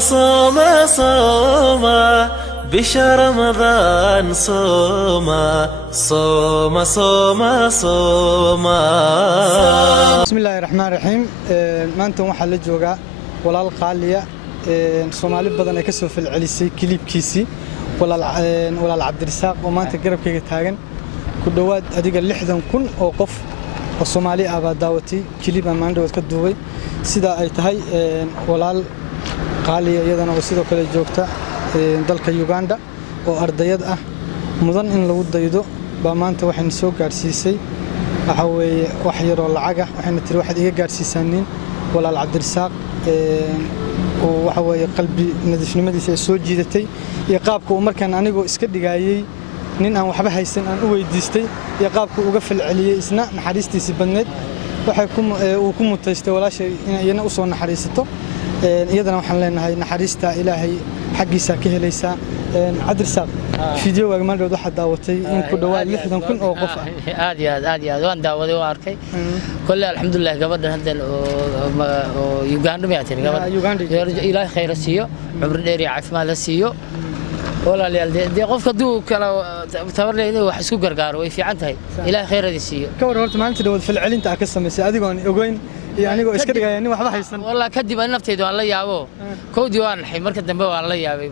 صوم بشهر رمضان صوم. بسم الله الرحمن الرحيم. maanta waxaa la joogaa walaal qaaliya Soomaali badan ay ka soo falcelisay kilibkiisi walaal Cabdirasaaq oo maanta garabkayga taagan ku dhawaad adiga 60,000 oo qof oo Soomaali ah baa daawatay kilib maanta ka duubay sida ay tahay walaal qaaliya iyadana oo sidoo kale joogta dalka Uganda oo ardayad ah mudan in lagu daydo baa maanta waxaan soo gaarsiisay waxa weeye wax yar oo lacag ah waxayna tiri waxaad iga gaarsiisaneen walaal Cabdirasaaq oo waxa weeye qalbi nadiifnimadiisa soo jiidatay iyo qaabka uu markaan anigoo iska dhigayay nin aan waxba haysan aan u weydiistay iyo qaabka uga falceliyay isna naxariistiisa badneed waxay ku mutaystay walaashay inay u soo naxariisato iyadana waxaan leenahay naxariista Ilaahay xaqiisa ka helaysa Cabdirasaaq fiidiyowga maanta waxa daawatay in ku dhawaad 60,000 oo qof aad iyo aad waan daawaday oo arkay kulli alxamdulillah gabadhan hadda oo Uganda ma yahay gabadha Ilaahay khayr siiyo umr dheer iyo caafimaad la siiyo walaalayaal de qofka duu kala tabarleeyay wax isku gargaaro way fiican tahay Ilaahay khayradii siiyo ka war horta maanta dhawaad falcelinta ka sameysay adigoon ogeyn يعني إيش كده يعني واحد حيسن والله كدي بنا نفتيد والله يابو كودي وان حي مركز دمبه والله يابي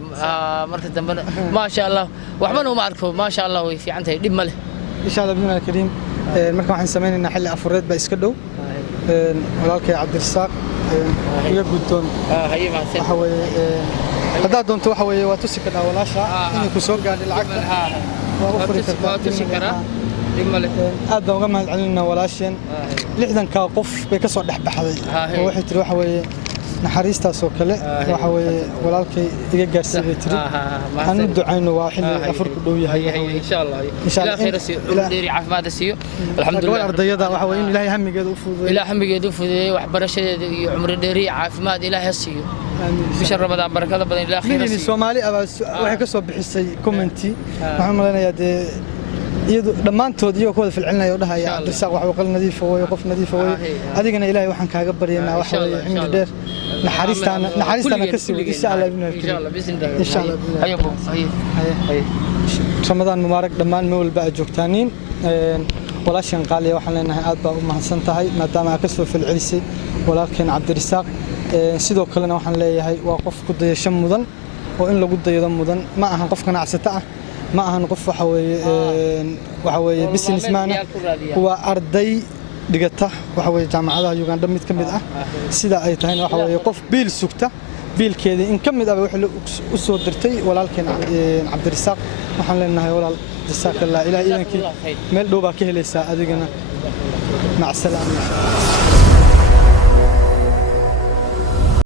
مركز دمبه ما شاء الله وحبنا وما أعرفه ما شاء الله وفي عنده دم مله إن شاء الله بنا الكريم مركز واحد سمين إن حل أفراد بيسكدو ولالك عبدالرزاق يقولون هي ما سن حوي هذا دون تو حوي وتسكنا ولا شيء إنك سوق قاعد العقد وتسكنا هذا وجمع علينا ولاشين لحظة كوقف بكسر دحبحذي وواحد تروح وي نحريستا سوكله وحوي ولالك يجي سبيتري هندو عينه واحد أفرق دويه هي إن شاء الله إن شاء الله خير سيو ديري عف ما دسيو الحمد لله الأرضية ذا وحوي إن إلهي هم يجد وفوذ إلى هم يجد وفوذ وحبرش عمر ديري عف ما إلهي سيو بشر رمضان بركة بدن إلى خير سيو الصومالي أبى واحد كسب بحسي كومنتي محمد أنا يدي iyadu dhamaantood iyo kooda filcilna ay u dhahayaa Cabdirasaaq wax qal nadiif oo qof nadiif oo adigana Ilaahay waxaan kaaga baryaynaa wax weeye cimri dheer naxariistana ka sii insha Allah insha Allah haybo hay Ramadan mubaarak dhamaan meel walba aad joogtaaniin walaashan qaaliya waxaan leenahay aad baa u mahadsan tahay maadaama aad ka soo filcilisay walaalkeen Cabdirasaaq sidoo kalena waxaan leeyahay waa qof ku dayasho mudan oo in lagu dayado mudan ma ahan qof ganacsato ah ما أهان قف وحوي بيزنسمان هو أرضي دقته وحوي جامعة يوغندا متكمل سيدا أي تهين وحوي قف بيل سكتة بيل كذا إن كمل أبي وحلو أسود درتي ولكن عبدالرزاق محل لنا هي ولا الرزاق الله إلى إنك مل دوبا كهلسا أدينا مع السلامة.